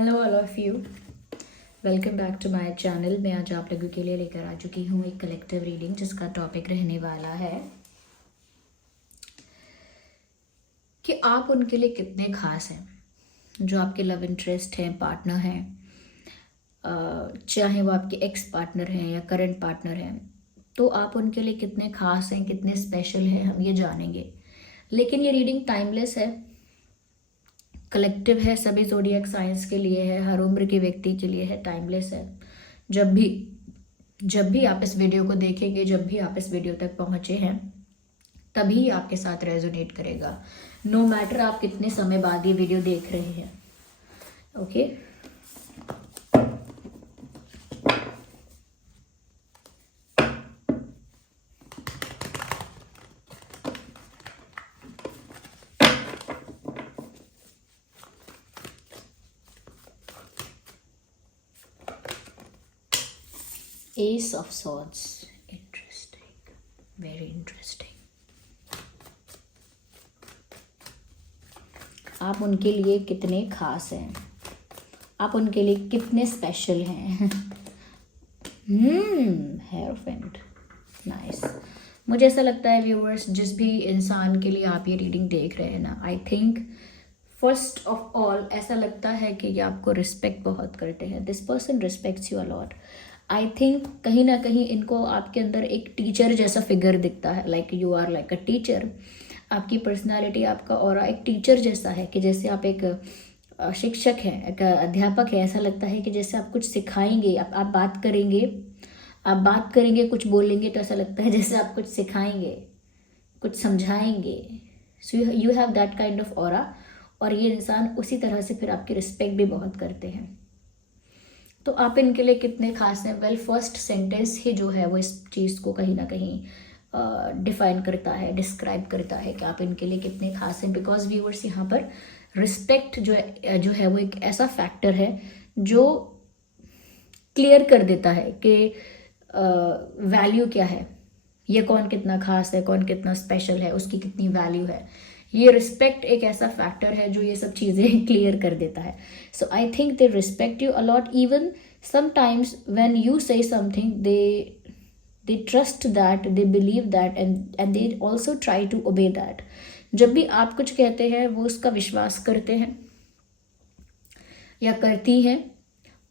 Hello all of you, welcome back to my channel. मैं आज आप लोगों के लिए लेकर आ चुकी हूँ एक कलेक्टिव रीडिंग जिसका टॉपिक रहने वाला है कि आप उनके लिए कितने खास हैं। जो आपके लव इंटरेस्ट हैं, पार्टनर हैं, चाहे वो आपके एक्स पार्टनर हैं या करंट पार्टनर हैं, तो आप उनके लिए कितने खास हैं, कितने स्पेशल हैं, हम ये जानेंगे। लेकिन ये रीडिंग टाइमलेस है, कलेक्टिव है, सभी ज़ोडिएक साइंस के लिए है, हर उम्र के व्यक्ति के लिए है, टाइमलेस है। जब भी आप इस वीडियो को देखेंगे, जब भी आप इस वीडियो तक पहुंचे हैं, तभी आपके साथ रेजोनेट करेगा, नो मैटर आप कितने समय बाद ये वीडियो देख रहे हैं। Okay, S of swords, interesting, very interesting. आप उनके लिए कितने खास हैं, आप उनके लिए कितने स्पेशल हैं। Hierophant, nice. मुझे ऐसा लगता है व्यूअर्स, जिस भी इंसान के लिए आप ये रीडिंग देख रहे हैं ना, I think first of all ऐसा लगता है कि ये आपको रिस्पेक्ट बहुत करते हैं। This person respects you a lot. I think कहीं ना कहीं इनको आपके अंदर एक टीचर जैसा फिगर दिखता है, like you are like a teacher. आपकी पर्सनालिटी, आपका ऑरा एक टीचर जैसा है, कि जैसे आप एक शिक्षक हैं, एक अध्यापक है। ऐसा लगता है कि जैसे आप कुछ सिखाएंगे, आप बात करेंगे, कुछ बोलेंगे, तो ऐसा लगता है जैसे आप कुछ सिखाएंगे, कुछ समझाएंगे। So you have that kind of aura. और ये इंसान उसी तरह से फिर आपकी रिस्पेक्ट भी बहुत करते हैं। तो आप इनके लिए कितने खास हैं? वेल, फर्स्ट सेंटेंस ही जो है वो इस चीज़ को कहीं ना कहीं डिफाइन करता है, डिस्क्राइब करता है कि आप इनके लिए कितने खास हैं। बिकॉज व्यूअर्स, यहाँ पर रिस्पेक्ट जो है वो एक ऐसा फैक्टर है जो क्लियर कर देता है कि वैल्यू क्या है, ये कौन कितना खास है, कौन कितना स्पेशल है, उसकी कितनी वैल्यू है। ये रिस्पेक्ट एक ऐसा फैक्टर है जो ये सब चीज़ें क्लियर कर देता है। So I think they respect you a lot. Even sometimes when you say something, they trust that, they believe that, and they also try to obey that. जब भी आप कुछ कहते हैं वो उसका विश्वास करते हैं या करती हैं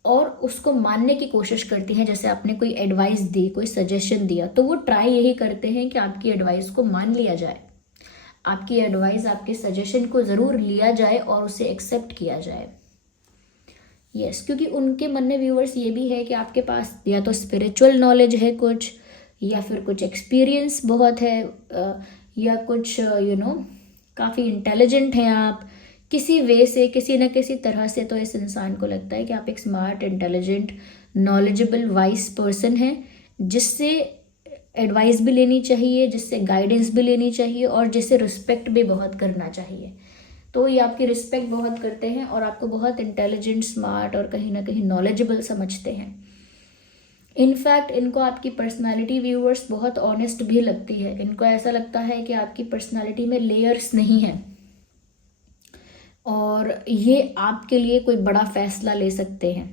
और उसको मानने की कोशिश करती हैं। जैसे आपने कोई एडवाइस दी, कोई सजेशन दिया, तो वो ट्राई यही करते हैं कि आपकी एडवाइस को मान लिया जाए, आपकी एडवाइस, आपके सजेशन को ज़रूर लिया जाए और उसे एक्सेप्ट किया जाए। यस, क्योंकि उनके मन में व्यूअर्स ये भी है कि आपके पास या तो स्पिरिचुअल नॉलेज है कुछ, या फिर कुछ एक्सपीरियंस बहुत है, या कुछ काफ़ी इंटेलिजेंट हैं आप किसी वे से, किसी न किसी तरह से। तो इस इंसान को लगता है कि आप एक smart, intelligent, knowledgeable, wise person हैं, जिससे एडवाइस भी लेनी चाहिए, जिससे गाइडेंस भी लेनी चाहिए और जिससे रिस्पेक्ट भी बहुत करना चाहिए। तो ये आपकी रिस्पेक्ट बहुत करते हैं और आपको बहुत इंटेलिजेंट, स्मार्ट और कहीं ना कहीं नॉलेजेबल समझते हैं। इनफैक्ट इनको आपकी पर्सनालिटी व्यूअर्स बहुत ऑनेस्ट भी लगती है। इनको ऐसा लगता है कि आपकी पर्सनालिटी में लेयर्स नहीं है और ये आपके लिए कोई बड़ा फैसला ले सकते हैं।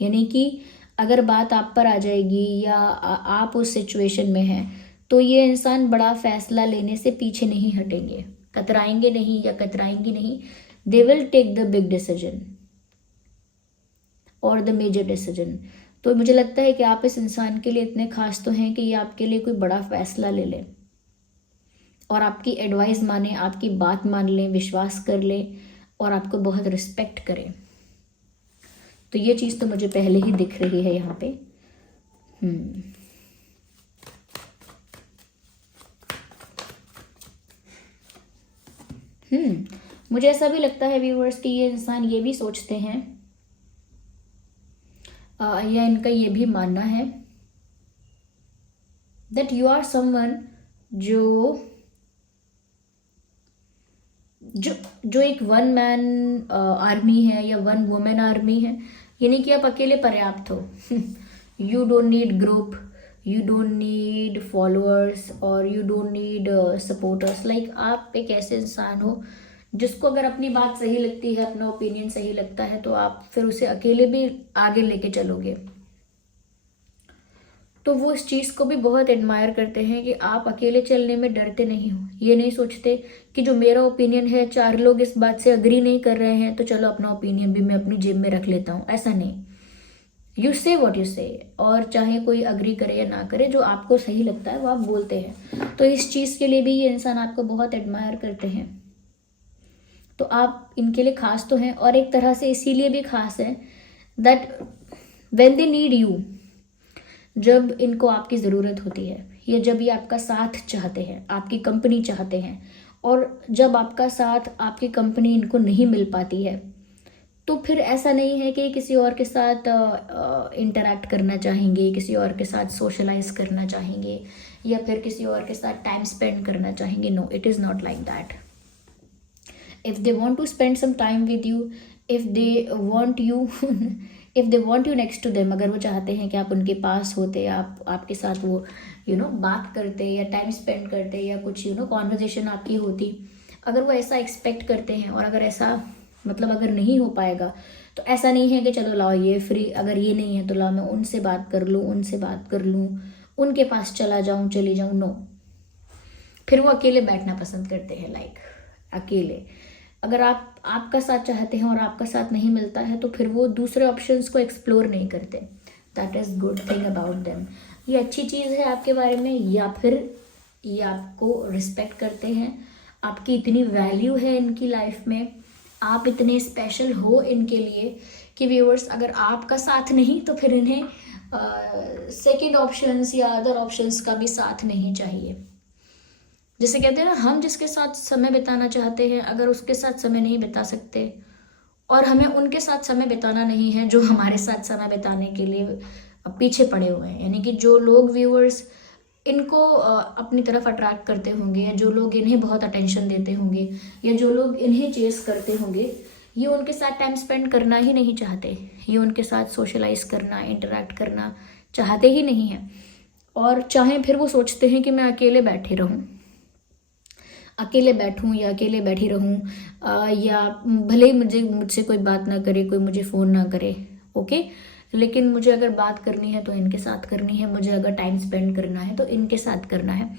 यानी कि अगर बात आप पर आ जाएगी या आप उस सिचुएशन में हैं, तो ये इंसान बड़ा फैसला लेने से पीछे नहीं हटेंगे, कतराएंगे नहीं या कतराएंगी नहीं। They will take the big decision और द मेजर डिसीजन। तो मुझे लगता है कि आप इस इंसान के लिए इतने खास तो हैं कि ये आपके लिए कोई बड़ा फैसला ले लें और आपकी एडवाइस माने, आपकी बात मान लें, विश्वास कर लें और आपको बहुत रिस्पेक्ट करें। तो ये चीज़ तो मुझे पहले ही दिख रही है यहाँ पे। मुझे ऐसा भी लगता है व्यूअर्स कि ये इंसान ये भी सोचते हैं या इनका ये भी मानना है दैट यू आर समवन जो जो जो एक वन मैन आर्मी है या वन वुमेन आर्मी है। यानी कि आप अकेले पर्याप्त हो। You don't need group, you don't need followers और you don't need supporters. Like आप एक ऐसे इंसान हो जिसको अगर अपनी बात सही लगती है, अपना ओपिनियन सही लगता है, तो आप फिर उसे अकेले भी आगे लेके चलोगे। तो वो इस चीज़ को भी बहुत एडमायर करते हैं कि आप अकेले चलने में डरते नहीं हो। ये नहीं सोचते कि जो मेरा ओपिनियन है, 4 लोग इस बात से अग्री नहीं कर रहे हैं, तो चलो अपना ओपिनियन भी मैं अपनी जेब में रख लेता हूँ। ऐसा नहीं, यू से वॉट यू से, और चाहे कोई अग्री करे या ना करे, जो आपको सही लगता है वो आप बोलते हैं। तो इस चीज़ के लिए भी ये इंसान आपको बहुत एडमायर करते हैं। तो आप इनके लिए खास तो हैं, और एक तरह से इसीलिए भी खास हैं that when they need you, जब इनको आपकी ज़रूरत होती है, या जब ये आपका साथ चाहते हैं, आपकी कंपनी चाहते हैं, और जब आपका साथ, आपकी कंपनी इनको नहीं मिल पाती है, तो फिर ऐसा नहीं है कि किसी और के साथ इंटरैक्ट करना चाहेंगे, किसी और के साथ सोशलाइज करना चाहेंगे, या फिर किसी और के साथ टाइम स्पेंड करना चाहेंगे। No, it is not like that. If they want to spend some time with you, if they want you if they want you next to them, अगर वो चाहते हैं कि आप उनके पास होते, आप आपके साथ वो बात करते, या टाइम स्पेंड करते, या कुछ कॉन्वर्जेशन आपकी होती, अगर वो ऐसा एक्सपेक्ट करते हैं, और अगर ऐसा अगर नहीं हो पाएगा, तो ऐसा नहीं है कि चलो लाओ ये फ्री, अगर ये नहीं है तो लाओ मैं उनसे बात कर लूँ, उनसे बात कर लूँ, उनके पास चला जाऊँ, चली जाऊँ। नो, फिर वो अकेले बैठना पसंद करते हैं, लाइक अकेले। अगर आप आपका साथ चाहते हैं और आपका साथ नहीं मिलता है, तो फिर वो दूसरे ऑप्शंस को एक्सप्लोर नहीं करते। That is good thing about them. ये अच्छी चीज़ है आपके बारे में, या फिर ये आपको रिस्पेक्ट करते हैं, आपकी इतनी वैल्यू है इनकी लाइफ में, आप इतने स्पेशल हो इनके लिए कि व्यूअर्स, अगर आपका साथ नहीं तो फिर इन्हें सेकंड ऑप्शंस या अदर ऑप्शंस का भी साथ नहीं चाहिए। जैसे कहते हैं ना, हम जिसके साथ समय बिताना चाहते हैं, अगर उसके साथ समय नहीं बिता सकते, और हमें उनके साथ समय बिताना नहीं है जो हमारे साथ समय बिताने के लिए पीछे पड़े हुए हैं, यानी कि जो लोग व्यूअर्स इनको अपनी तरफ अट्रैक्ट करते होंगे, या जो लोग इन्हें बहुत अटेंशन देते होंगे, या जो लोग इन्हें चेस करते होंगे, ये उनके साथ टाइम स्पेंड करना ही नहीं चाहते, ये उनके साथ सोशलाइज करना, इंटरैक्ट करना चाहते ही नहीं हैं। और चाहे फिर वो सोचते हैं कि मैं अकेले बैठे रहूं, अकेले बैठूं या अकेले बैठी रहूं, या भले ही मुझसे कोई बात ना करे, कोई मुझे फ़ोन ना करे, ओके, लेकिन मुझे अगर बात करनी है तो इनके साथ करनी है, मुझे अगर टाइम स्पेंड करना है तो इनके साथ करना है।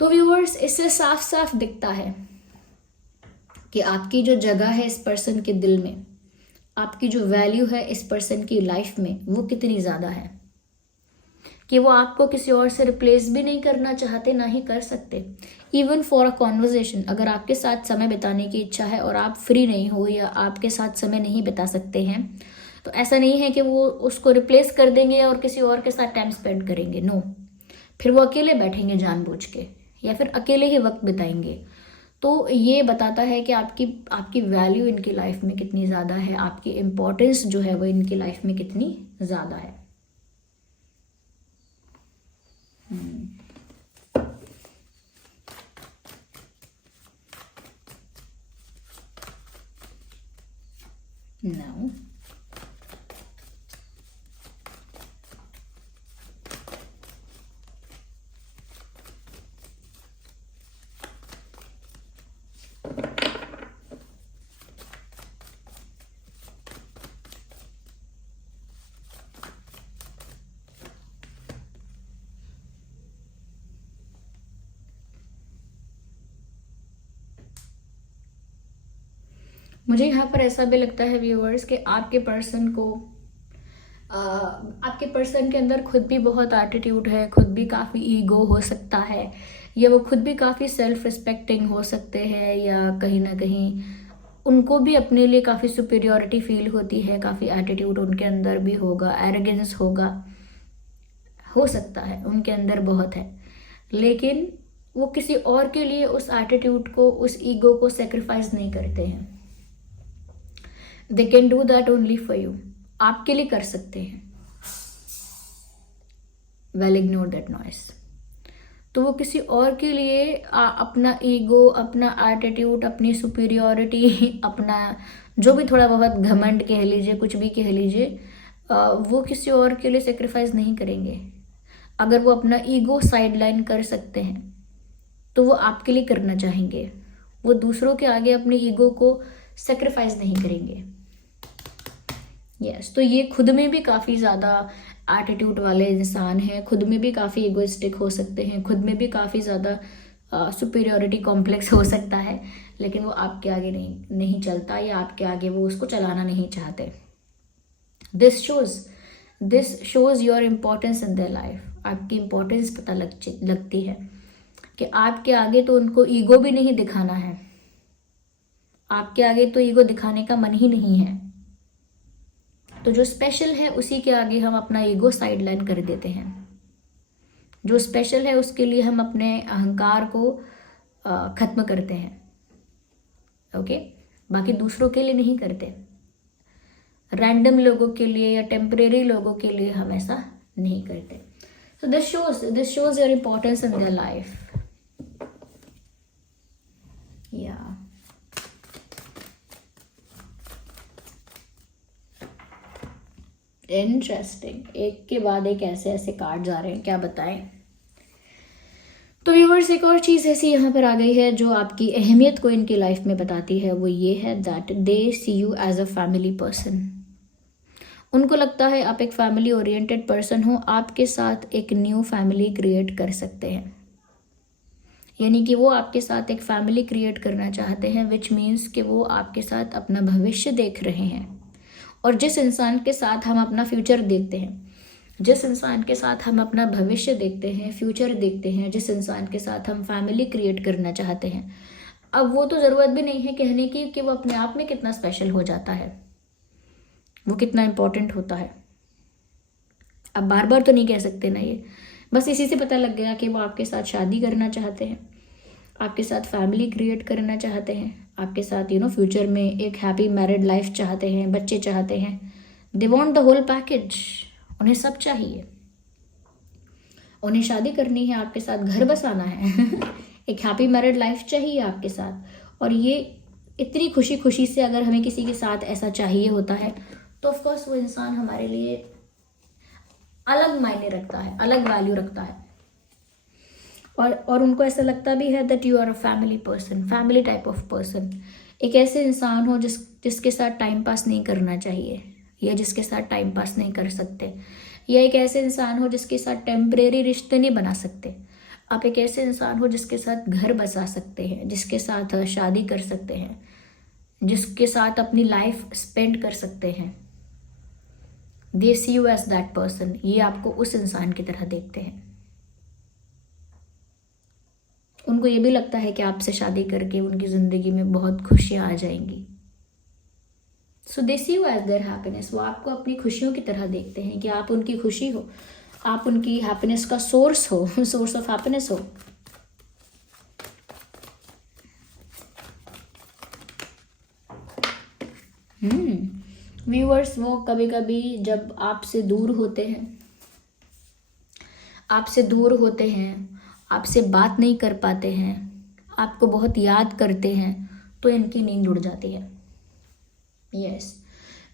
तो व्यूअर्स, इससे साफ साफ दिखता है कि आपकी जो जगह है इस पर्सन के दिल में, आपकी जो वैल्यू है इस पर्सन की लाइफ में, वो कितनी ज़्यादा है कि वो आपको किसी और से रिप्लेस भी नहीं करना चाहते, ना ही कर सकते। इवन फॉर अ कॉन्वर्जेशन, अगर आपके साथ समय बिताने की इच्छा है और आप फ्री नहीं हो, या आपके साथ समय नहीं बिता सकते हैं, तो ऐसा नहीं है कि वो उसको रिप्लेस कर देंगे और किसी और के साथ टाइम स्पेंड करेंगे। नो, फिर वो अकेले बैठेंगे जानबूझ के, या फिर अकेले ही वक्त बिताएंगे। तो ये बताता है कि आपकी आपकी वैल्यू इनकी लाइफ में कितनी ज़्यादा है, आपकी इम्पोर्टेंस जो है वो इनकी लाइफ में कितनी ज़्यादा है। Now, मुझे यहाँ पर ऐसा भी लगता है व्यूअर्स कि आपके पर्सन के अंदर खुद भी बहुत एटीट्यूड है, खुद भी काफ़ी ईगो हो सकता है, या वो खुद भी काफ़ी सेल्फ रिस्पेक्टिंग हो सकते हैं, या कहीं ना कहीं उनको भी अपने लिए काफ़ी सुपीरियॉरिटी फील होती है, काफ़ी एटीट्यूड उनके अंदर भी होगा, एरोगेंस होगा, हो सकता है उनके अंदर बहुत है, लेकिन वो किसी और के लिए उस एटीट्यूड को, उस ईगो को सेक्रीफाइस नहीं करते हैं। They can do that only for you, आपके लिए कर सकते हैं। Well, ignore that noise. तो वो किसी और के लिए अपना ईगो, अपना एटीट्यूड, अपनी सुपीरियॉरिटी, अपना जो भी थोड़ा बहुत घमंड कह लीजिए, कुछ भी कह लीजिए, वो किसी और के लिए सेक्रीफाइस नहीं करेंगे। अगर वो अपना ईगो साइडलाइन कर सकते हैं तो वो आपके लिए करना चाहेंगे, वो दूसरों के आगे अपने ईगो को सेक्रीफाइस नहीं करेंगे। यस, तो ये खुद में भी काफ़ी ज़्यादा एटीट्यूड वाले इंसान हैं, खुद में भी काफ़ी इगोइस्टिक हो सकते हैं, खुद में भी काफ़ी ज़्यादा सुपीरियोरिटी कॉम्प्लेक्स हो सकता है, लेकिन वो आपके आगे नहीं चलता, या आपके आगे वो उसको चलाना नहीं चाहते। This shows your importance in their life. आपकी इम्पोर्टेंस पता लगती है कि आपके आगे तो उनको ईगो भी नहीं दिखाना है, आपके आगे तो ईगो दिखाने का मन ही नहीं है। तो जो स्पेशल है उसी के आगे हम अपना ईगो साइड लाइन कर देते हैं। जो स्पेशल है उसके लिए हम अपने अहंकार को खत्म करते हैं। ओके, बाकी दूसरों के लिए नहीं करते, रैंडम लोगों के लिए या टेम्परेरी लोगों के लिए हम ऐसा नहीं करते। So this shows your importance in their life. या इंटरेस्टिंग, एक के बाद एक ऐसे ऐसे कार्ड जा रहे हैं, क्या बताएं। तो व्यूअर्स, एक और चीज़ ऐसी यहाँ पर आ गई है जो आपकी अहमियत को इनकी लाइफ में बताती है, वो ये है that they see you as a family person. उनको लगता है आप एक फैमिली ओरिएंटेड पर्सन हो, आपके साथ एक न्यू फैमिली क्रिएट कर सकते हैं, यानी कि वो आपके साथ एक फैमिली क्रिएट करना चाहते हैं, विच मीन्स कि वो आपके साथ अपना भविष्य देख रहे हैं। और जिस इंसान के साथ हम अपना फ्यूचर देखते हैं, जिस इंसान के साथ हम अपना भविष्य देखते हैं, फ्यूचर देखते हैं, जिस इंसान के साथ हम फैमिली क्रिएट करना चाहते हैं, अब वो तो ज़रूरत भी नहीं है कहने की कि वो अपने आप में कितना स्पेशल हो जाता है, वो कितना इम्पोर्टेंट होता है। अब बार बार तो नहीं कह सकते ना, ये बस इसी से पता लग गया कि वो आपके साथ शादी करना चाहते हैं, आपके साथ फैमिली क्रिएट करना चाहते हैं, आपके साथ फ्यूचर में एक हैप्पी मैरिड लाइफ चाहते हैं, बच्चे चाहते हैं। They want the whole package, उन्हें सब चाहिए, उन्हें शादी करनी है आपके साथ, घर बसाना है एक हैप्पी मैरिड लाइफ चाहिए आपके साथ। और ये इतनी खुशी खुशी से अगर हमें किसी के साथ ऐसा चाहिए होता है तो ऑफकोर्स वो इंसान हमारे लिए अलग मायने रखता है, अलग वैल्यू रखता है। और उनको ऐसा लगता भी है that you are a family person, family type of person. एक ऐसे इंसान हो जिसके साथ टाइम पास नहीं करना चाहिए, या जिसके साथ टाइम पास नहीं कर सकते, या एक ऐसे इंसान हो जिसके साथ टेम्परेरी रिश्ते नहीं बना सकते। आप एक ऐसे इंसान हो जिसके साथ घर बसा सकते हैं, जिसके साथ शादी कर सकते हैं, जिसके साथ अपनी लाइफ स्पेंड कर सकते हैं। दे see you as that person, ये आपको उस इंसान की तरह देखते हैं। उनको ये भी लगता है कि आपसे शादी करके उनकी ज़िंदगी में बहुत खुशियाँ आ जाएंगी। सो दे see you as their happiness, वो आपको अपनी खुशियों की तरह देखते हैं कि आप उनकी खुशी हो, आप उनकी हैप्पीनेस का सोर्स हो, सोर्स ऑफ हैप्पीनेस हो। व्यूअर्स, वो कभी कभी जब आपसे दूर होते हैं, आपसे बात नहीं कर पाते हैं, आपको बहुत याद करते हैं, तो इनकी नींद उड़ जाती है। Yes,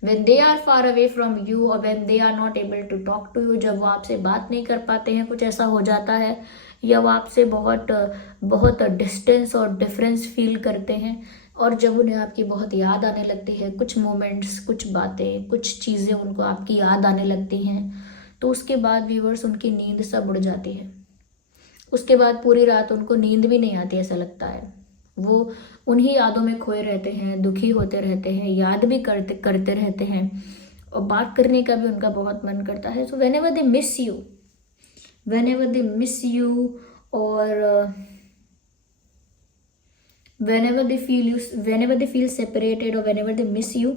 when they are far away from you or when they are not able to talk to you, जब वो आपसे बात नहीं कर पाते हैं, कुछ ऐसा हो जाता है, या वो आपसे बहुत डिस्टेंस और डिफरेंस फील करते हैं, और जब उन्हें आपकी बहुत याद आने लगती है, कुछ मोमेंट्स, कुछ बातें, कुछ चीज़ें उनको आपकी याद आने लगती हैं, तो उसके बाद व्यूअर्स उनकी नींद सब उड़ जाती है। उसके बाद पूरी रात उनको नींद भी नहीं आती, ऐसा लगता है वो उन्हीं यादों में खोए रहते हैं, दुखी होते रहते हैं, याद भी करते रहते हैं, और बात करने का भी उनका बहुत मन करता है। सो whenever they miss you और whenever they feel separated और whenever they miss you,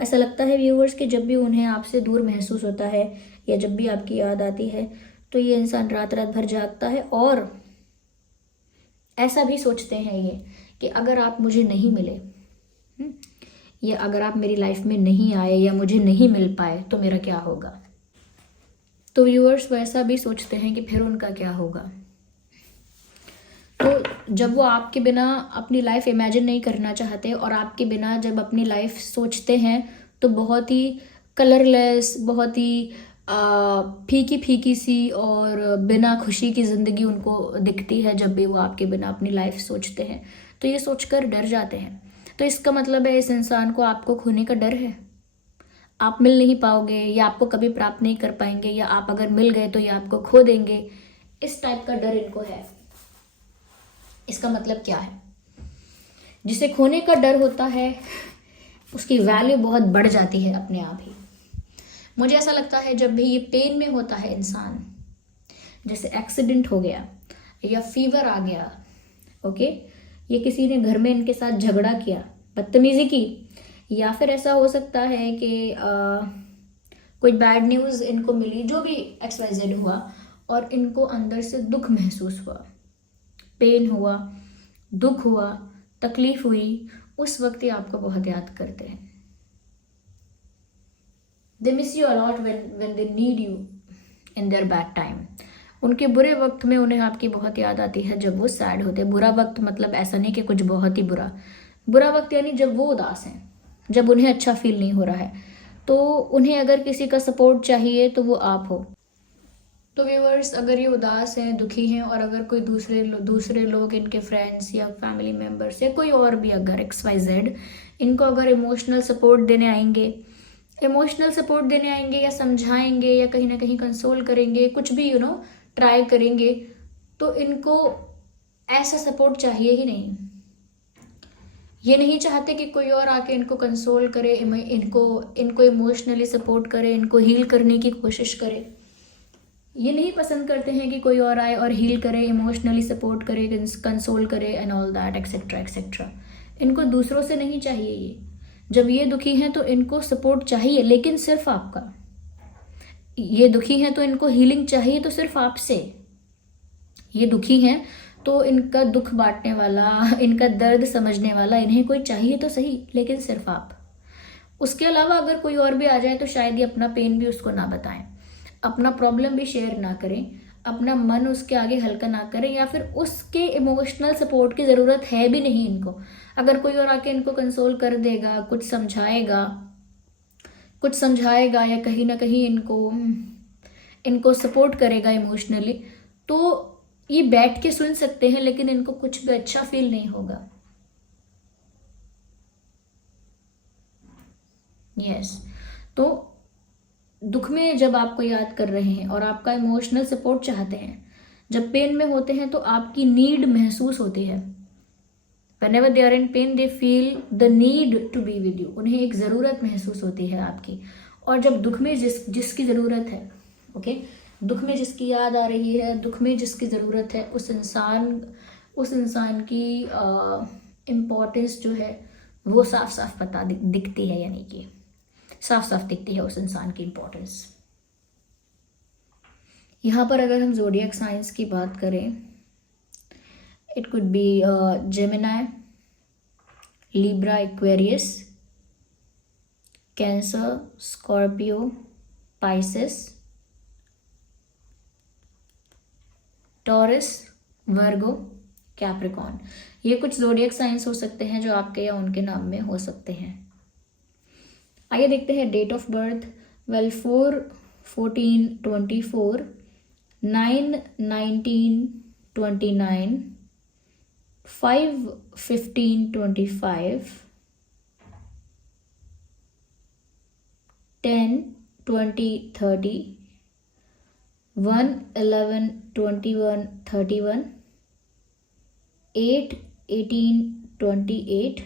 ऐसा लगता है व्यूअर्स कि जब भी उन्हें आपसे दूर महसूस होता है, या जब भी आपकी याद आती है, तो ये इंसान रात भर जागता है, और ऐसा भी सोचते हैं ये कि अगर आप मुझे नहीं मिले, या अगर आप मेरी लाइफ में नहीं आए या मुझे नहीं मिल पाए, तो मेरा क्या होगा। तो व्यूअर्स वैसा भी सोचते हैं कि फिर उनका क्या होगा। तो जब वो आपके बिना अपनी लाइफ इमेजिन नहीं करना चाहते, और आपके बिना जब अपनी लाइफ सोचते हैं, तो बहुत ही कलरलेस, बहुत ही फीकी फीकी सी और बिना खुशी की ज़िंदगी उनको दिखती है जब भी वो आपके बिना अपनी लाइफ सोचते हैं। तो ये सोचकर डर जाते हैं। तो इसका मतलब है इस इंसान को आपको खोने का डर है, आप मिल नहीं पाओगे या आपको कभी प्राप्त नहीं कर पाएंगे, या आप अगर मिल गए तो ये आपको खो देंगे, इस टाइप का डर इनको है। इसका मतलब क्या है? जिसे खोने का डर होता है उसकी वैल्यू बहुत बढ़ जाती है अपने आप ही। मुझे ऐसा लगता है जब भी ये पेन में होता है इंसान, जैसे एक्सीडेंट हो गया या फीवर आ गया, ओके, ये किसी ने घर में इनके साथ झगड़ा किया, बदतमीजी की, या फिर ऐसा हो सकता है कि कोई बैड न्यूज़ इनको मिली, जो भी XYZ हुआ, और इनको अंदर से दुख महसूस हुआ, पेन हुआ, दुख हुआ, तकलीफ हुई, उस वक्त ये आपको बहुत याद करते हैं। They miss you a lot when they need you in their bad time. उनके बुरे वक्त में उन्हें आपकी बहुत याद आती है जब वो सैड होते हैं। बुरा वक्त मतलब ऐसा नहीं कि कुछ बहुत ही बुरा, बुरा वक्त यानी जब वो उदास हैं, जब उन्हें अच्छा फील नहीं हो रहा है, तो उन्हें अगर किसी का सपोर्ट चाहिए तो वो आप हो। तो व्यूअर्स, अगर ये उदास हैं, दुखी हैं, और अगर कोई दूसरे लोग, इनके फ्रेंड्स या फैमिली मेम्बर्स या कोई और भी अगर XYZ इनको अगर इमोशनल सपोर्ट देने आएंगे या समझाएंगे या कहीं ना कहीं कंसोल करेंगे, कुछ भी ट्राई करेंगे, तो इनको ऐसा सपोर्ट चाहिए ही नहीं। ये नहीं चाहते कि कोई और आके इनको कंसोल करे, इनको इमोशनली सपोर्ट करे, इनको हील करने की कोशिश करे। ये नहीं पसंद करते हैं कि कोई और आए और हील करे, इमोशनली सपोर्ट करे, कंसोल करे and all that etcetera etcetera. इनको दूसरों से नहीं चाहिए ये। जब ये दुखी हैं तो इनको सपोर्ट चाहिए, लेकिन सिर्फ आपका। ये दुखी हैं तो इनको हीलिंग चाहिए, तो सिर्फ आपसे। ये दुखी हैं तो इनका दुख बांटने वाला, इनका दर्द समझने वाला इन्हें कोई चाहिए तो सही, लेकिन सिर्फ आप। उसके अलावा अगर कोई और भी आ जाए तो शायद ये अपना पेन भी उसको ना बताएं, अपना प्रॉब्लम भी शेयर ना करें, अपना मन उसके आगे हल्का ना करें, या फिर उसके इमोशनल सपोर्ट की ज़रूरत है भी नहीं इनको। अगर कोई और आके इनको कंसोल कर देगा, कुछ समझाएगा या कहीं ना कहीं इनको सपोर्ट करेगा इमोशनली, तो ये बैठ के सुन सकते हैं, लेकिन इनको कुछ भी अच्छा फील नहीं होगा। यस, तो दुख में जब आपको याद कर रहे हैं और आपका इमोशनल सपोर्ट चाहते हैं, जब पेन में होते हैं तो आपकी नीड महसूस होती है। Whenever they are in pain, they feel the need to be with you. उन्हें एक ज़रूरत महसूस होती है आपकी। और जब दुख में जिसकी ज़रूरत है, ओके, दुख में जिसकी याद आ रही है, दुख में जिसकी ज़रूरत है, उस इंसान की इम्पोर्टेंस जो है वो साफ साफ दिखती है, यानी कि साफ साफ दिखती है उस इंसान की इम्पोर्टेंस। यहाँ पर अगर हम ज़ोडिएक साइंस की बात करें, it could be Gemini, Libra, Aquarius, cancer, Scorpio, Pisces, taurus, Virgo, Capricorn. ये कुछ ज़ोडिएक साइंस हो सकते हैं जो आपके या उनके नाम में हो सकते हैं। आइए देखते हैं डेट ऑफ बर्थ। 4/14/24, 9/19/29, 5/15/25, 10/20/30, 1/11/21/31, 8/18/28,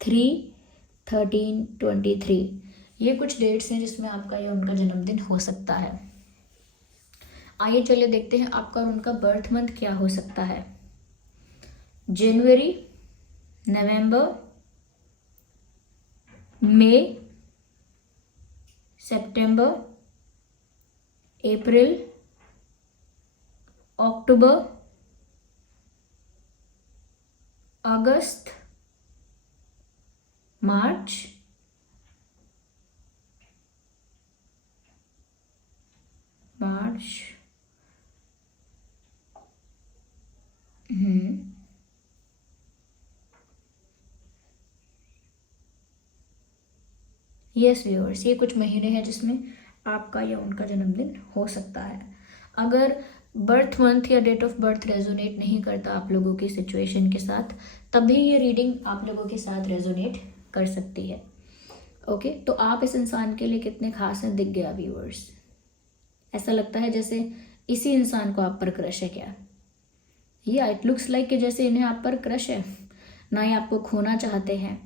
3/13/23। ये कुछ डेट्स हैं जिसमें आपका या उनका जन्मदिन हो सकता है। आइए चलिए देखते हैं आपका और उनका बर्थ मंथ क्या हो सकता है। जनवरी, नवंबर, मई, सितंबर, अप्रैल, अक्टूबर, अगस्त, मार्च, यस व्यूअर्स, ये कुछ महीने हैं जिसमें आपका या उनका जन्मदिन हो सकता है। अगर बर्थ मंथ या डेट ऑफ बर्थ रेजोनेट नहीं करता आप लोगों की सिचुएशन के साथ, तभी ये रीडिंग आप लोगों के साथ रेजोनेट कर सकती है। ओके, तो आप इस इंसान के लिए कितने खास हैं दिख गया व्यूअर्स। ऐसा लगता है जैसे इसी इंसान को आप पर क्रश है क्या। या इट लुक्स लाइक कि जैसे इन्हें आप पर क्रश है, ना ही आपको खोना चाहते हैं,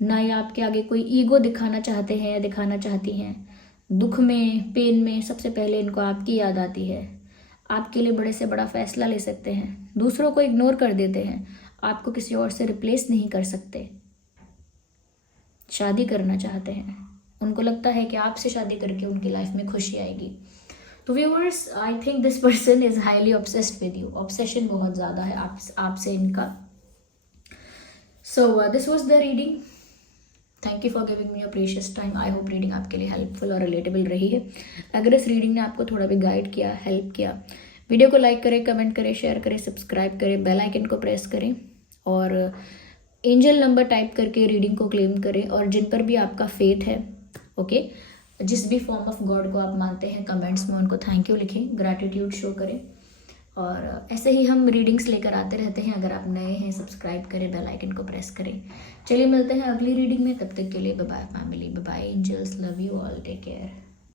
ना ही आपके आगे कोई ईगो दिखाना चाहते हैं या दिखाना चाहती हैं। दुख में, पेन में सबसे पहले इनको आपकी याद आती है। आपके लिए बड़े से बड़ा फैसला ले सकते हैं, दूसरों को इग्नोर कर देते हैं, आपको किसी और से रिप्लेस नहीं कर सकते। शादी करना चाहते हैं, उनको लगता है कि आपसे शादी करके उनकी लाइफ में खुशी आएगी। तो viewers, I think this person is highly obsessed with you. Obsession बहुत ज़्यादा है आपसे इनका। So this was the reading. Thank you for giving me a precious time. I hope reading आपके लिए हेल्पफुल और रिलेटेबल रही है। अगर इस रीडिंग ने आपको थोड़ा भी गाइड किया, हेल्प किया, वीडियो को लाइक करें, कमेंट करें, शेयर करें, सब्सक्राइब करें, बेल आइकन को प्रेस करें और एंजल नंबर टाइप करके रीडिंग को क्लेम करें। और जिन पर भी आपका फेथ है, ओके, जिस भी फॉर्म ऑफ गॉड को आप मानते हैं, कमेंट्स में उनको थैंक यू लिखें, ग्रैटिट्यूड शो करें। और ऐसे ही हम रीडिंग्स लेकर आते रहते हैं। अगर आप नए हैं, सब्सक्राइब करें, बेल आइकन को प्रेस करें। चलिए मिलते हैं अगली रीडिंग में, तब तक के लिए bye bye family, bye bye angels, love you all, take care.